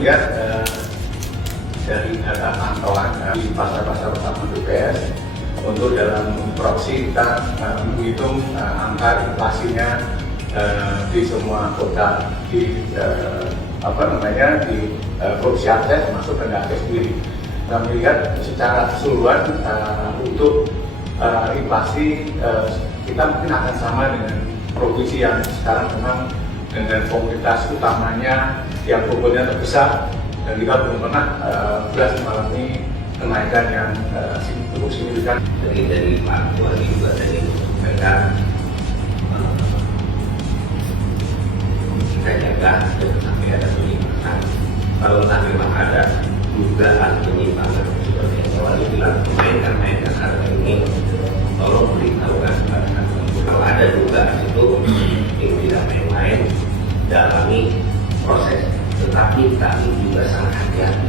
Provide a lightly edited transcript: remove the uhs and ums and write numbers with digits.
melihat dari data pantauan di pasar-pasar utama BPS, untuk dalam proksi kita menghitung angka inflasinya di semua kota di di Provinsi Aceh termasuk Banda Aceh sendiri. Kita melihat secara keseluruhan untuk inflasi kita mungkin akan sama dengan provinsi yang sekarang memang dengan komoditas utamanya yang bobotnya terbesar, dan kita belum pernah beras mengalami kenaikan yang cukup signifikan. Jadi dari Pak Wali juga tadi menyampaikan kita jaga sampai ada penyimpangan. Kalau memang ada dugaan penyimpangan seperti yang Pak Wali bilang, mainkan harga ini, tolong beritahukan kepada kami. Kalau ada dugaan itu tidak main-main, dalami proses. Tetapi kami juga sangat hati-hati